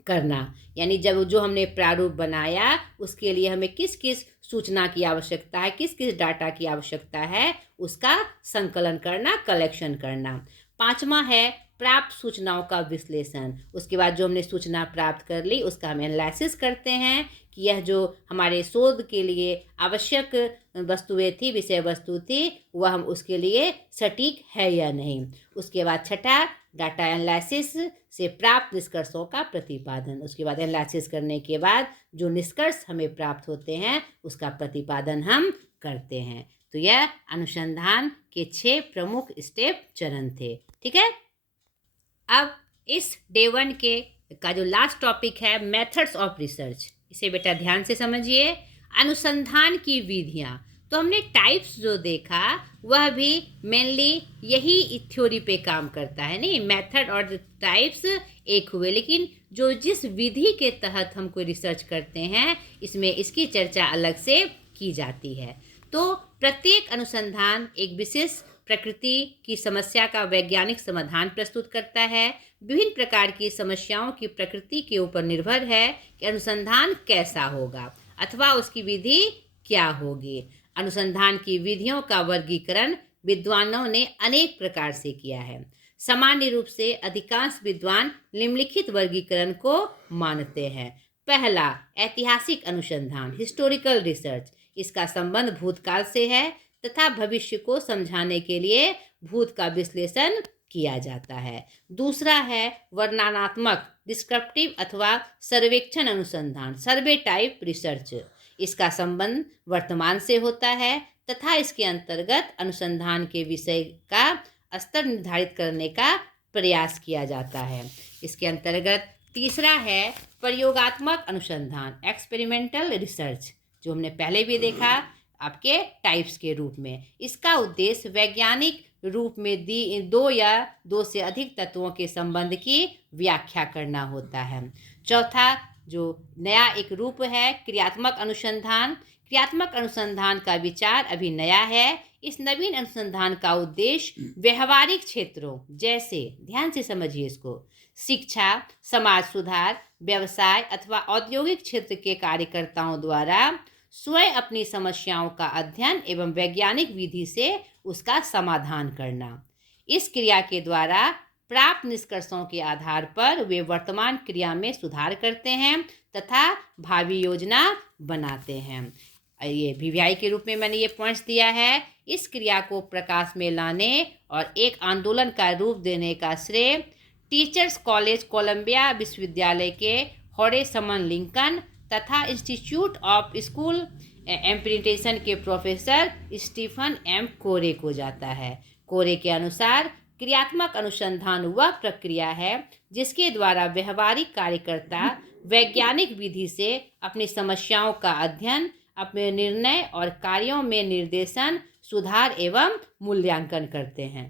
करना, यानी जब जो हमने प्रारूप बनाया उसके लिए हमें किस किस सूचना की आवश्यकता है, किस किस डाटा की आवश्यकता है, उसका संकलन करना, कलेक्शन करना। पांचवा है प्राप्त सूचनाओं का विश्लेषण। उसके बाद जो हमने सूचना प्राप्त कर ली उसका हम एनालिसिस करते हैं कि यह जो हमारे शोध के लिए आवश्यक वस्तुएं थी, विषय वस्तु थी, वह हम उसके लिए सटीक है या नहीं। उसके बाद छठा, डाटा एनालिसिस से प्राप्त निष्कर्षों का प्रतिपादन। उसके बाद एनालिसिस करने के बाद जो निष्कर्ष हमें प्राप्त होते हैं उसका प्रतिपादन हम करते हैं। तो यह अनुसंधान के 6 प्रमुख स्टेप चरण थे। ठीक है, अब इस डे 1 के का जो लास्ट टॉपिक है, मेथड्स ऑफ रिसर्च, इसे बेटा ध्यान से समझिए। अनुसंधान की विधियाँ, तो हमने टाइप्स जो देखा वह भी मेनली यही थ्योरी पे काम करता है। नहीं, मेथड और टाइप्स एक हुए, लेकिन जो जिस विधि के तहत हम कोई रिसर्च करते हैं इसमें इसकी चर्चा अलग से की जाती है। तो प्रत्येक अनुसंधान एक विशेष प्रकृति की समस्या का वैज्ञानिक समाधान प्रस्तुत करता है। विभिन्न प्रकार की समस्याओं की प्रकृति के ऊपर निर्भर है कि अनुसंधान कैसा होगा अथवा उसकी विधि क्या होगी। अनुसंधान की विधियों का वर्गीकरण विद्वानों ने अनेक प्रकार से किया है। सामान्य रूप से अधिकांश विद्वान निम्नलिखित वर्गीकरण को मानते हैं। पहला, ऐतिहासिक अनुसंधान, हिस्टोरिकल रिसर्च। इसका संबंध भूतकाल से है तथा भविष्य को समझाने के लिए भूत का विश्लेषण किया जाता है। दूसरा है वर्णनात्मक, डिस्क्रिप्टिव अथवा सर्वेक्षण अनुसंधान, सर्वे टाइप रिसर्च। इसका संबंध वर्तमान से होता है तथा इसके अंतर्गत अनुसंधान के विषय का स्तर निर्धारित करने का प्रयास किया जाता है। इसके अंतर्गत तीसरा है प्रयोगात्मक अनुसंधान, एक्सपेरिमेंटल रिसर्च, जो हमने पहले भी देखा आपके टाइप्स के रूप में। इसका उद्देश्य वैज्ञानिक रूप में दो या दो से अधिक तत्वों के संबंध की व्याख्या करना होता है। चौथा जो नया एक रूप है, क्रियात्मक अनुसंधान। क्रियात्मक अनुसंधान का विचार अभी नया है। इस नवीन अनुसंधान का उद्देश्य व्यवहारिक क्षेत्रों जैसे, ध्यान से समझिए इसको, शिक्षा, समाज सुधार, व्यवसाय अथवा औद्योगिक क्षेत्र के कार्यकर्ताओं द्वारा स्वयं अपनी समस्याओं का अध्ययन एवं वैज्ञानिक विधि से उसका समाधान करना। इस क्रिया के द्वारा प्राप्त निष्कर्षों के आधार पर वे वर्तमान क्रिया में सुधार करते हैं तथा भावी योजना बनाते हैं। ये VVI के रूप में मैंने ये पॉइंट्स दिया है। इस क्रिया को प्रकाश में लाने और एक आंदोलन का रूप देने का श्रेय टीचर्स कॉलेज कोलंबिया विश्वविद्यालय के हॉरे समन लिंकन तथा इंस्टीट्यूट ऑफ स्कूल इम्प्लीमेंटेशन के प्रोफेसर स्टीफन M कोरे को जाता है। कोरे के अनुसार क्रियात्मक अनुसंधान वह प्रक्रिया है जिसके द्वारा व्यवहारिक कार्यकर्ता वैज्ञानिक विधि से अपनी समस्याओं का अध्ययन, अपने निर्णय और कार्यों में निर्देशन, सुधार एवं मूल्यांकन करते हैं।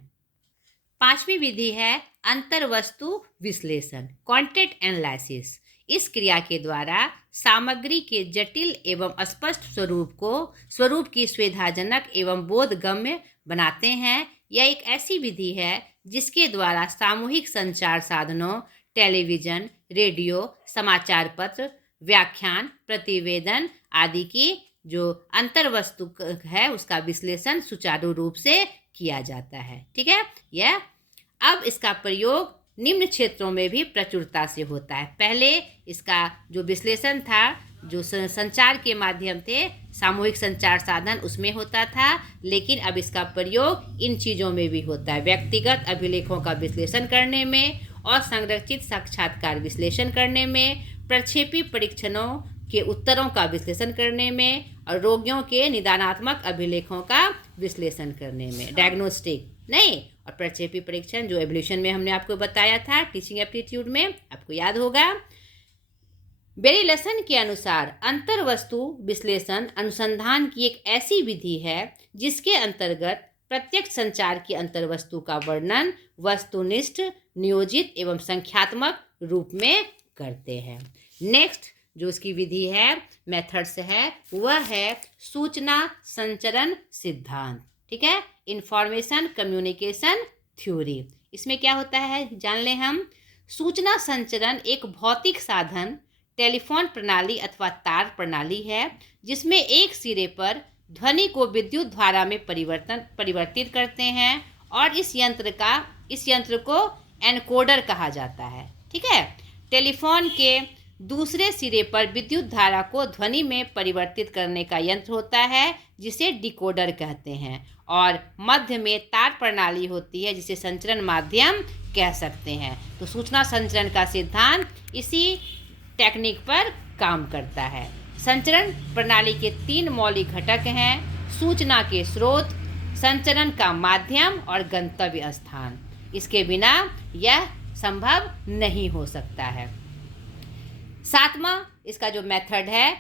पांचवी विधि है अंतर्वस्तु विश्लेषण, कंटेंट एनालिसिस। इस क्रिया के द्वारा सामग्री के जटिल एवं स्पष्ट स्वरूप की सुविधाजनक एवं बोधगम्य बनाते हैं। यह एक ऐसी विधि है जिसके द्वारा सामूहिक संचार साधनों, टेलीविज़न, रेडियो, समाचार पत्र, व्याख्यान, प्रतिवेदन आदि की जो अंतर्वस्तु है उसका विश्लेषण सुचारू रूप से किया जाता है। ठीक है, यह अब इसका प्रयोग निम्न क्षेत्रों में भी प्रचुरता से होता है। पहले इसका जो विश्लेषण था, जो संचार के माध्यम थे, सामूहिक संचार साधन, उसमें होता था, लेकिन अब इसका प्रयोग इन चीज़ों में भी होता है। व्यक्तिगत अभिलेखों का विश्लेषण करने में और संरक्षित साक्षात्कार विश्लेषण करने में, प्रक्षेपी परीक्षणों के उत्तरों का विश्लेषण करने में और रोगियों के निदानात्मक अभिलेखों का विश्लेषण करने में। डायग्नोस्टिक नहीं, और प्रक्षेपी परीक्षण जो एवोल्यूशन में हमने आपको बताया था, टीचिंग एप्टीट्यूड में, आपको याद होगा। बेरिलसन के अनुसार अंतर्वस्तु विश्लेषण अनुसंधान की एक ऐसी विधि है जिसके अंतर्गत प्रत्यक्ष संचार की अंतर्वस्तु का वर्णन वस्तुनिष्ठ, नियोजित एवं संख्यात्मक रूप में करते हैं। नेक्स्ट जो इसकी विधि है, मेथड्स है, वह है सूचना संचरण सिद्धांत। ठीक है, इंफॉर्मेशन कम्युनिकेशन थ्योरी। इसमें क्या होता है जान लें हम। सूचना संचरण एक भौतिक साधन, टेलीफोन प्रणाली अथवा तार प्रणाली है जिसमें एक सिरे पर ध्वनि को विद्युत धारा में परिवर्तित करते हैं और इस यंत्र को एनकोडर कहा जाता है। ठीक है, टेलीफोन के दूसरे सिरे पर विद्युत धारा को ध्वनि में परिवर्तित करने का यंत्र होता है जिसे डिकोडर कहते हैं, और मध्य में तार प्रणाली होती है जिसे संचरण माध्यम कह सकते हैं। तो सूचना संचरण का सिद्धांत इसी टेक्निक पर काम करता है। संचरण प्रणाली के 3 मौलिक घटक हैं: सूचना के स्रोत, संचरण का माध्यम और गंतव्य स्थान। इसके बिना यह संभव नहीं हो सकता है। 7वां इसका जो मेथड है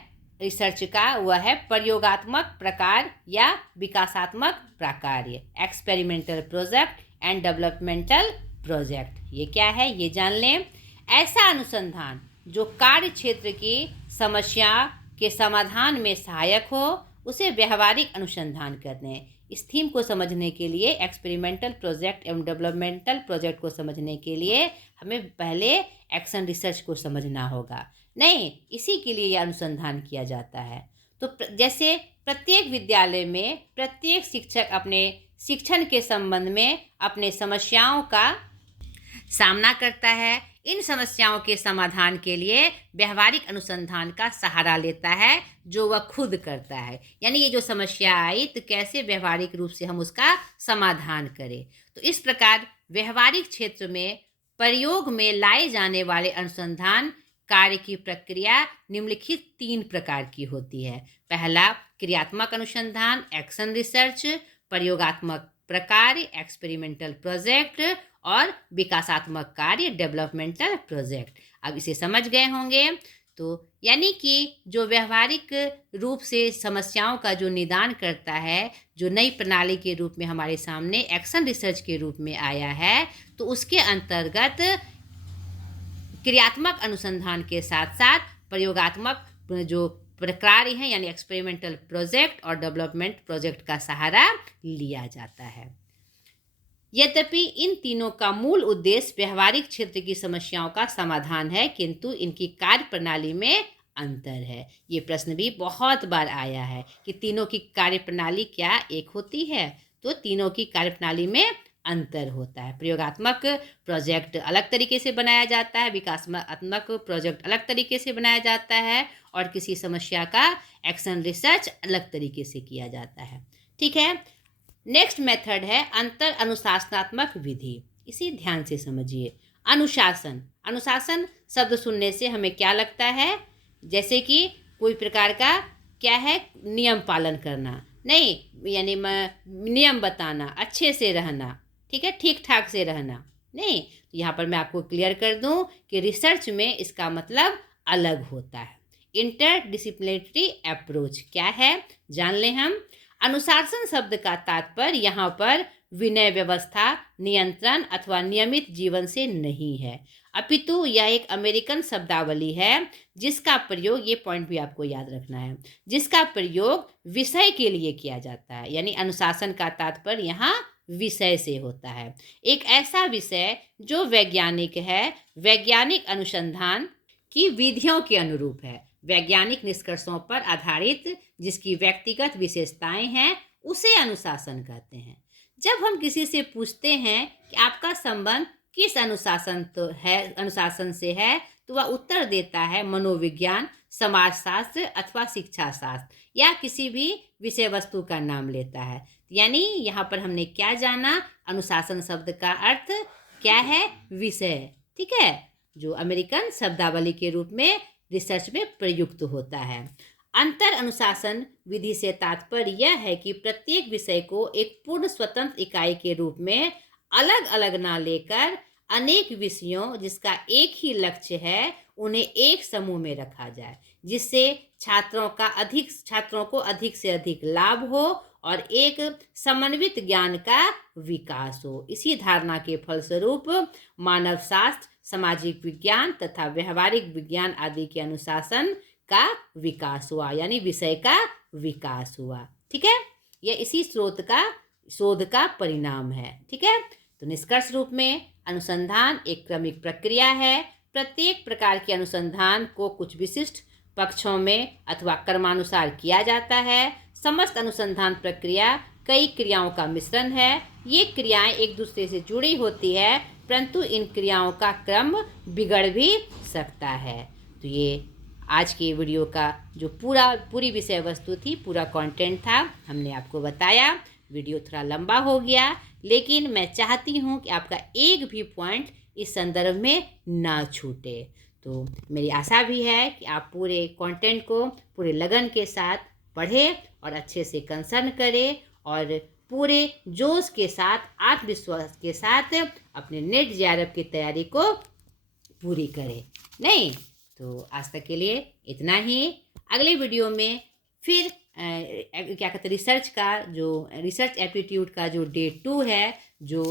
रिसर्च का, वह है प्रयोगात्मक प्रकार या विकासात्मक प्रकार्य, experimental project and developmental project. ये क्या है ये जान लें। ऐसा अनुसंधान जो कार्य क्षेत्र की समस्या के समाधान में सहायक हो, उसे व्यवहारिक अनुसंधान कहते हैं। इस थीम को समझने के लिए, एक्सपेरिमेंटल प्रोजेक्ट एवं डेवलपमेंटल प्रोजेक्ट को समझने के लिए हमें पहले एक्शन रिसर्च को समझना होगा। नहीं, इसी के लिए यह अनुसंधान किया जाता है। तो जैसे प्रत्येक विद्यालय में प्रत्येक शिक्षक अपने शिक्षण के संबंध में अपने समस्याओं का सामना करता है, इन समस्याओं के समाधान के लिए व्यवहारिक अनुसंधान का सहारा लेता है जो वह खुद करता है। यानी ये जो समस्या आई तो कैसे व्यवहारिक रूप से हम उसका समाधान करें। तो इस प्रकार व्यवहारिक क्षेत्र में प्रयोग में लाए जाने वाले अनुसंधान कार्य की प्रक्रिया निम्नलिखित 3 प्रकार की होती है। पहला क्रियात्मक अनुसंधान एक्शन रिसर्च, प्रयोगात्मक प्रकार्य एक्सपेरिमेंटल प्रोजेक्ट और विकासात्मक कार्य डेवलपमेंटल प्रोजेक्ट। अब इसे समझ गए होंगे। तो यानी कि जो व्यवहारिक रूप से समस्याओं का जो निदान करता है, जो नई प्रणाली के रूप में हमारे सामने एक्शन रिसर्च के रूप में आया है, तो उसके अंतर्गत क्रियात्मक अनुसंधान के साथ साथ प्रयोगात्मक जो प्रक्रिया है यानी एक्सपेरिमेंटल प्रोजेक्ट और डेवलपमेंट प्रोजेक्ट का सहारा लिया जाता है। यद्यपि इन तीनों का मूल उद्देश्य व्यवहारिक क्षेत्र की समस्याओं का समाधान है, किंतु इनकी कार्य प्रणाली में अंतर है। ये प्रश्न भी बहुत बार आया है कि तीनों की कार्य प्रणाली क्या एक होती है? तो तीनों की कार्य प्रणाली में अंतर होता है। प्रयोगात्मक प्रोजेक्ट अलग तरीके से बनाया जाता है, विकासात्मक प्रोजेक्ट अलग तरीके से बनाया जाता है, और किसी समस्या का एक्शन रिसर्च अलग तरीके से किया जाता है। ठीक है, नेक्स्ट मेथड है अंतर अनुशासनात्मक विधि। इसी ध्यान से समझिए। अनुशासन, अनुशासन शब्द सुनने से हमें क्या लगता है? जैसे कि कोई प्रकार का क्या है, नियम पालन करना, नहीं, यानी नियम बताना, अच्छे से रहना, ठीक है, ठीक ठाक से रहना, नहीं। तो यहाँ पर मैं आपको क्लियर कर दूं कि रिसर्च में इसका मतलब अलग होता है। इंटरडिसिप्लिनरी अप्रोच क्या है जान लें हम। अनुशासन शब्द का तात्पर्य यहाँ पर विनय, व्यवस्था, नियंत्रण अथवा नियमित जीवन से नहीं है, अपितु यह एक अमेरिकन शब्दावली है जिसका प्रयोग, ये पॉइंट भी आपको याद रखना है, जिसका प्रयोग विषय के लिए किया जाता है। यानी अनुशासन का तात्पर्य यहाँ विषय से होता है। एक ऐसा विषय जो वैज्ञानिक है, वैज्ञानिक अनुसंधान की विधियों के अनुरूप है, वैज्ञानिक निष्कर्षों पर आधारित, जिसकी व्यक्तिगत विशेषताएं हैं, उसे अनुशासन कहते हैं। जब हम किसी से पूछते हैं कि आपका संबंध किस अनुशासन से है, तो वह उत्तर देता है मनोविज्ञान, समाजशास्त्र अथवा शिक्षा शास्त्र या किसी भी विषय वस्तु का नाम लेता है। यानी यहाँ पर हमने क्या जाना, अनुशासन शब्द का अर्थ क्या है, विषय। ठीक है, जो अमेरिकन शब्दावली के रूप में रिसर्च में प्रयुक्त होता है। अंतर अनुशासन विधि से तात्पर्य यह है कि प्रत्येक विषय को एक पूर्ण स्वतंत्र इकाई के रूप में अलग अलग ना लेकर अनेक विषयों जिसका एक ही लक्ष्य है उन्हें एक समूह में रखा जाए, जिससे छात्रों को अधिक से अधिक लाभ हो और एक समन्वित ज्ञान का विकास हो। इसी धारणा के फलस्वरूप मानव शास्त्र, सामाजिक विज्ञान तथा व्यवहारिक विज्ञान आदि के अनुशासन का विकास हुआ, यानी विषय का विकास हुआ। ठीक है, यह इसी शोध का परिणाम है। ठीक है, तो निष्कर्ष रूप में अनुसंधान एक क्रमिक प्रक्रिया है। प्रत्येक प्रकार के अनुसंधान को कुछ विशिष्ट पक्षों में अथवा क्रमानुसार किया जाता है। समस्त अनुसंधान प्रक्रिया कई क्रियाओं का मिश्रण है। ये क्रियाएं एक दूसरे से जुड़ी होती है, परंतु इन क्रियाओं का क्रम बिगड़ भी सकता है। तो ये आज के वीडियो का जो पूरी विषय वस्तु थी, पूरा कंटेंट था, हमने आपको बताया। वीडियो थोड़ा लंबा हो गया, लेकिन मैं चाहती हूँ कि आपका एक भी पॉइंट इस संदर्भ में ना छूटे। तो मेरी आशा भी है कि आप पूरे कंटेंट को पूरे लगन के साथ पढ़ें और अच्छे से कंसर्न करें और पूरे जोश के साथ, आत्मविश्वास के साथ अपने नेट जेआरएफ की तैयारी को पूरी करें। नहीं तो आज तक के लिए इतना ही। अगले वीडियो में फिर क्या कहते हैं, रिसर्च एप्टीट्यूड का जो डे 2 है, जो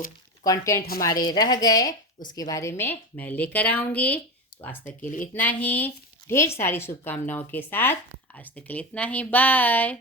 कंटेंट हमारे रह गए, उसके बारे में मैं लेकर आऊँगी। तो आज तक के लिए इतना ही। ढेर सारी शुभकामनाओं के साथ आज तक के लिए इतना ही। बाय।